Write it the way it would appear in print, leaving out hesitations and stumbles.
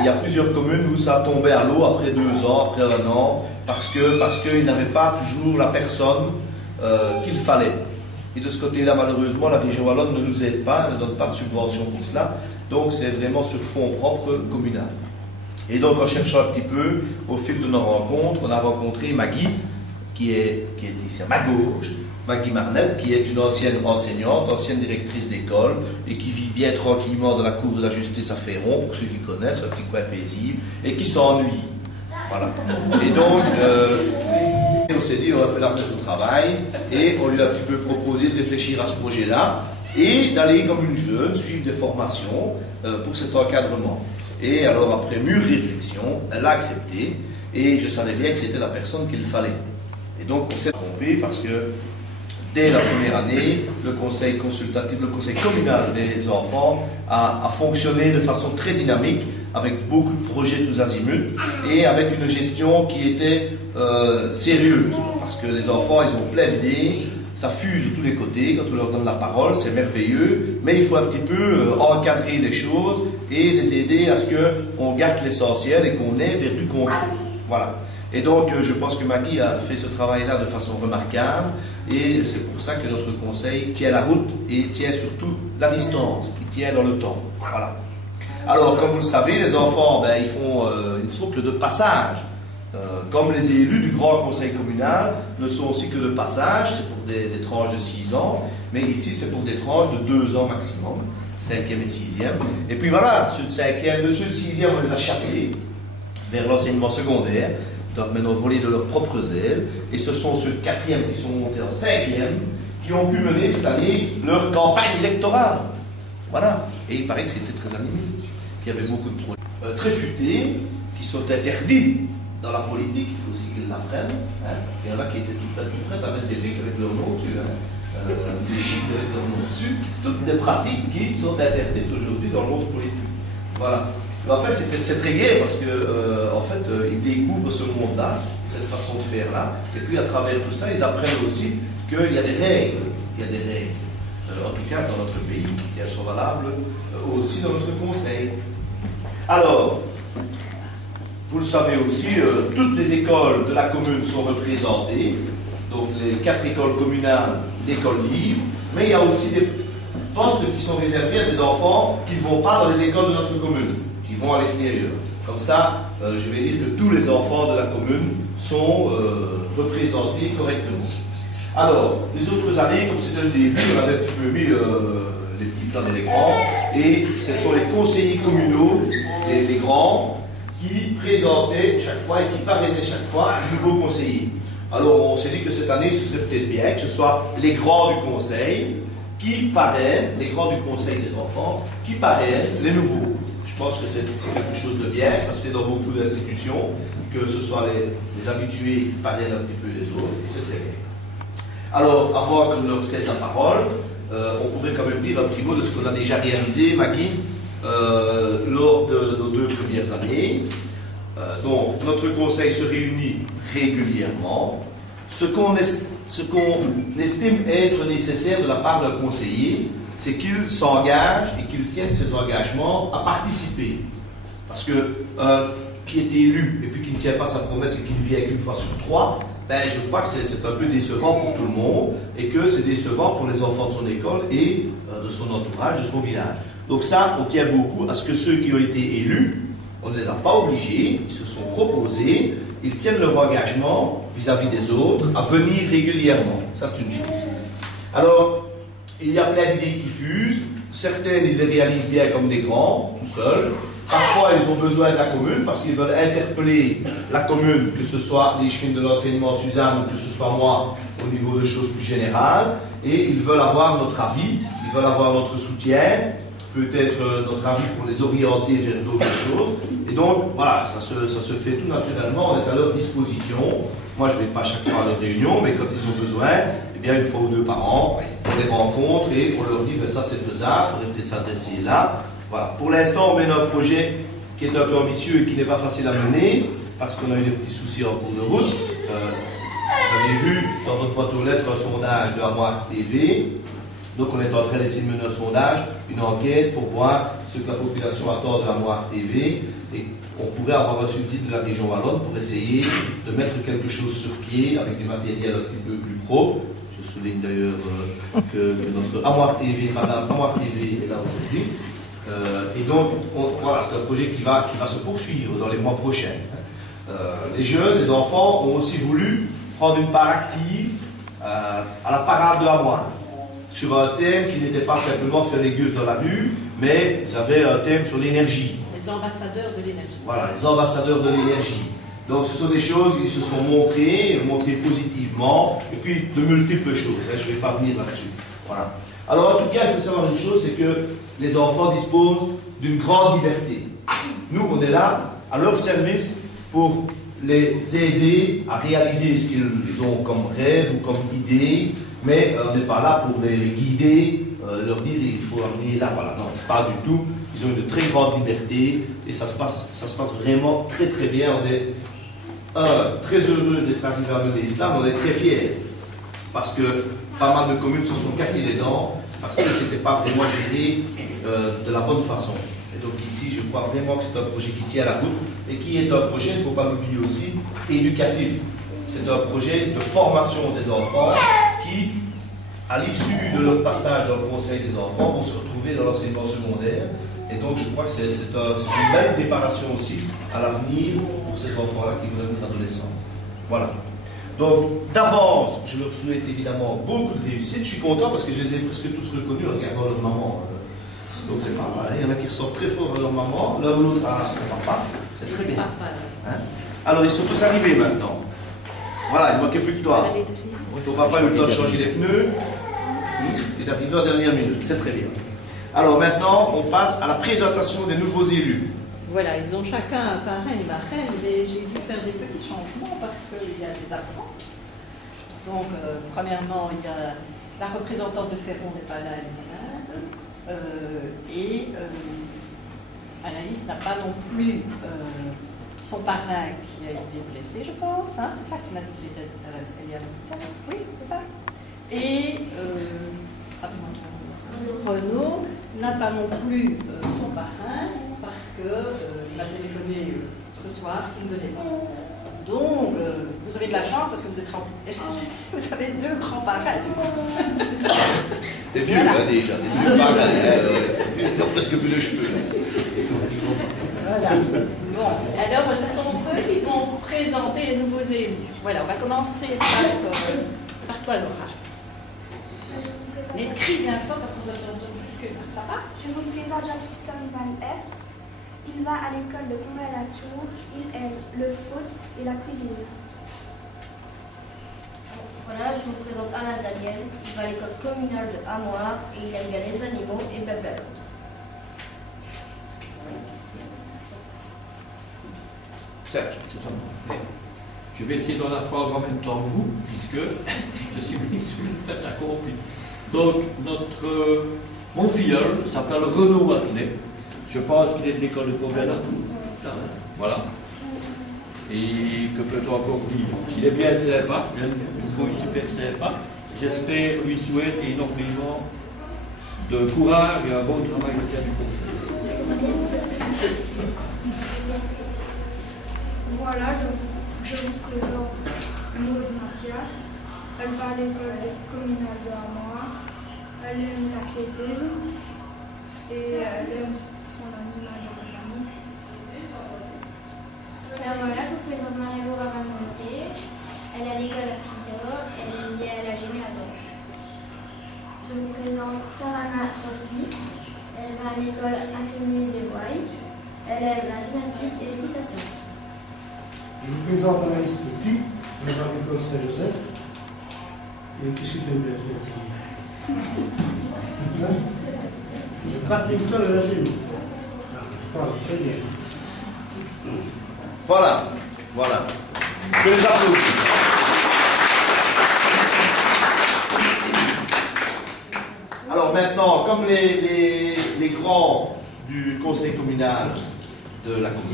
il y a plusieurs communes où ça tombait à l'eau après 2 ans, après 1 an, parce qu'ils n'avaient pas toujours la personne qu'il fallait. Et de ce côté-là, malheureusement, la région wallonne ne nous aide pas, ne donne pas de subvention pour cela. Donc c'est vraiment sur fonds propres communal. Et donc en cherchant un petit peu, au fil de nos rencontres, on a rencontré Maggie, qui est ici à ma gauche, Maggie Marnette, qui est une ancienne enseignante, ancienne directrice d'école, et qui vit bien tranquillement dans la cour de la justice à Féron, pour ceux qui connaissent, un petit coin paisible, et qui s'ennuie. Voilà. Et donc, on s'est dit, on va faire la fête au travail, et on lui a un petit peu proposé de réfléchir à ce projet-là, et d'aller comme une jeune, suivre des formations pour cet encadrement. Et alors, après mûre réflexion, elle a accepté, et je savais bien que c'était la personne qu'il fallait. Et donc, on s'est trompé parce que dès la première année, le conseil consultatif, le conseil communal des enfants a fonctionné de façon très dynamique, avec beaucoup de projets tous azimuts, et avec une gestion qui était sérieuse, parce que les enfants, ils ont plein d'idées, ça fuse de tous les côtés, quand on leur donne la parole, c'est merveilleux, mais il faut un petit peu encadrer les choses et les aider à ce qu'on garde l'essentiel et qu'on ait vers du concret. Voilà. Et donc, je pense que Maggie a fait ce travail-là de façon remarquable, et c'est pour ça que notre conseil tient la route et tient surtout la distance, il tient dans le temps. Voilà. Alors, comme vous le savez, les enfants, ben, ils font une sorte de passage. Comme les élus du grand conseil communal ne sont aussi que de passage, c'est pour des tranches de 6 ans, mais ici c'est pour des tranches de 2 ans maximum, 5e et 6e. Et puis voilà, ceux de 5e, ceux de 6e, on les a chassés vers l'enseignement secondaire, doivent maintenant voler de leurs propres ailes, et ce sont ceux de 4e qui sont montés en 5e qui ont pu mener cette année leur campagne électorale. Voilà, et il paraît que c'était très animé, qu'il y avait beaucoup de projets très futés, qui sont interdits dans la politique, il faut aussi qu'ils l'apprennent. Hein. Il y en a qui étaient tout prêts à mettre des briques avec leur nom dessus, hein. Des chics avec leur nom dessus, toutes des pratiques qui sont interdites aujourd'hui dans le monde politique. Voilà. Mais en fait, c'est très gai parce que, en fait, ils découvrent ce monde-là, cette façon de faire-là, et puis à travers tout ça, ils apprennent aussi qu'il y a des règles. Il y a des règles. En tout cas, dans notre pays, qui sont valables aussi dans notre conseil. Alors, vous le savez aussi, toutes les écoles de la commune sont représentées, donc les 4 écoles communales, l'école libre, mais il y a aussi des postes qui sont réservés à des enfants qui ne vont pas dans les écoles de notre commune, qui vont à l'extérieur. Comme ça, je vais dire que tous les enfants de la commune sont représentés correctement. Alors, les autres années, comme c'était le début, on avait un petit peu mis les petits plans dans l'écran, et ce sont les conseillers communaux, les grands, qui présentaient chaque fois et qui parrainaient chaque fois un nouveau conseiller. Alors on s'est dit que cette année, ce serait peut-être bien que ce soit les grands du conseil qui parrainent, les grands du conseil des enfants, qui parrainent les nouveaux. Je pense que c'est quelque chose de bien, ça se fait dans beaucoup d'institutions, que ce soit les habitués qui parrainent un petit peu les autres, et c'est très bien. Alors, avant que je leur cède la parole, on pourrait quand même dire un petit mot de ce qu'on a déjà réalisé, Maggie, lors de nos 2 premières années. Donc, notre conseil se réunit régulièrement. Ce qu'on estime être nécessaire de la part d'un conseiller, c'est qu'il s'engage et qu'il tienne ses engagements à participer. Parce que qui est élu et puis qui ne tient pas sa promesse et qui ne vient qu'une fois sur 3, ben, je crois que c'est un peu décevant pour tout le monde et que c'est décevant pour les enfants de son école et de son entourage, de son village. Donc ça, on tient beaucoup à ce que ceux qui ont été élus, on ne les a pas obligés, ils se sont proposés, ils tiennent leur engagement vis-à-vis des autres à venir régulièrement. Ça, c'est une chose. Alors, il y a plein d'idées qui fusent. Certaines, ils les réalisent bien comme des grands, tout seuls. Parfois, ils ont besoin de la commune parce qu'ils veulent interpeller la commune, que ce soit les chefs de l'enseignement Suzanne ou que ce soit moi au niveau de choses plus générales. Et ils veulent avoir notre avis, ils veulent avoir notre soutien, peut-être notre avis pour les orienter vers d'autres choses. Et donc, voilà, ça se fait tout naturellement, on est à leur disposition. Moi, je ne vais pas chaque fois à leur réunion, mais quand ils ont besoin, eh bien, 1 fois ou 2 par an, on les rencontre et on leur dit, ben, ça c'est faisable, il faudrait peut-être s'adresser là. Voilà. Pour l'instant, on mène un projet qui est un peu ambitieux et qui n'est pas facile à mener, parce qu'on a eu des petits soucis en cours de route. Vous avez vu dans votre boîte aux lettres un sondage de Amoir TV. Donc on est en train d'essayer de mener un sondage, une enquête pour voir ce que la population attend de Amoir TV. Et on pourrait avoir un subside de la région wallonne pour essayer de mettre quelque chose sur pied avec du matériel un petit peu plus pro. Je souligne d'ailleurs que notre Amoir TV, Madame Amoir TV est là aujourd'hui. Et donc, voilà, c'est un projet qui va se poursuivre dans les mois prochains. Les jeunes, les enfants ont aussi voulu prendre une part active à la parade de Amoir, sur un thème qui n'était pas simplement faire les gueuses dans la rue, mais ils avaient un thème sur l'énergie. Les ambassadeurs de l'énergie. Voilà, les ambassadeurs de l'énergie. Donc ce sont des choses qui se sont montrées positivement, et puis de multiples choses, hein, je ne vais pas venir là-dessus. Voilà. Alors en tout cas, il faut savoir une chose, c'est que les enfants disposent d'une grande liberté. Nous, on est là, à leur service, pour les aider à réaliser ce qu'ils ont comme rêve ou comme idée, mais on n'est pas là pour les guider, leur dire il faut amener là, voilà. Non, pas du tout. Ils ont une très grande liberté et ça se passe vraiment très très bien. On est très heureux d'être arrivé à mener l'islam, on est très fiers parce que pas mal de communes se sont cassées les dents parce que ce n'était pas vraiment géré de la bonne façon. Et donc ici, je crois vraiment que c'est un projet qui tient la route et qui est un projet, il ne faut pas l'oublier aussi, éducatif. C'est un projet de formation des enfants qui, à l'issue de leur passage dans le conseil des enfants, vont se retrouver dans l'enseignement secondaire. Et donc je crois que c'est une belle préparation aussi à l'avenir pour ces enfants-là qui vont devenir adolescents. Voilà. Donc d'avance, je leur souhaite évidemment beaucoup de réussite. Je suis content parce que je les ai presque tous reconnus en regardant leur maman. Donc c'est pas mal. Il y en a qui ressortent très fort à leur maman, l'un ou l'autre à son papa. C'est très bien. Hein? Alors ils sont tous arrivés maintenant. Voilà, il ne manquait plus que toi. Ton papa a eu le temps de changer les pneus. Il est arrivé en dernière minute, c'est très bien. Alors maintenant, on passe à la présentation des nouveaux élus. Voilà, ils ont chacun un parrain et une marraine, mais j'ai dû faire des petits changements parce qu'il y a des absents. Donc, premièrement, il y a la représentante de Ferron n'est pas là, elle est malade. Anaïs n'a pas non plus son parrain qui a été blessé, je pense. Hein, c'est ça qui m'a dit qu'il était il y a longtemps. Oui, c'est ça. Et Renaud n'a pas non plus son parrain parce qu'il m'a téléphoné ce soir, il ne venait pas. Donc, vous avez de la chance parce que vous êtes vous avez deux grands parrains. T'es vieux, voilà. Là, déjà, des vieux parrains. Ils ont presque plus de cheveux. Voilà. Bon, alors ce sont eux qui vont présenter les nouveaux élus. Voilà, on va commencer par toi, Laura. Mais crie bien fort parce qu'on doit entendre jusque-là. Ça va? Je vous présente Jean-Christophe Van Epps. Il va à l'école de Combat-la-Tour. Il aime le foot et la cuisine. Voilà, je vous présente Alain Daniel. Il va à l'école communale de Amoir et il aime bien les animaux et blablabla. Serge, c'est à moi. Je vais essayer d'en apprendre en même temps que vous, puisque je suis mis sous le fait accompli. Donc, mon filleul s'appelle Renaud Attenet. Je pense qu'il est de l'école de Combat-la-Tour. Voilà. Et que peut-on encore dire? Il est bien sympa, il est super sympa. J'espère lui souhaiter énormément de courage et un bon travail au sein du conseil. Voilà, je vous présente Maud Mathias. Elle va à l'école communale de Amoir. Elle aime l'athlétisme et elle aime son animal de compagnie. Voilà, je vous présente Marie-Laura Van Monté. Elle est à l'école à Pidor et elle est à la gym et la danse. Je vous présente Savannah Rossi. Elle va à l'école Athénée des Bois. Elle aime la gymnastique et l'équitation. Je vous présente Anaïs Petit, elle va à l'école Saint-Joseph. Et qu'est-ce que tu aimes bien faire? Je pratique tout la gym. Voilà, très bien. Voilà, voilà. Je les applaudis. Alors maintenant, comme les grands du conseil communal de la commune,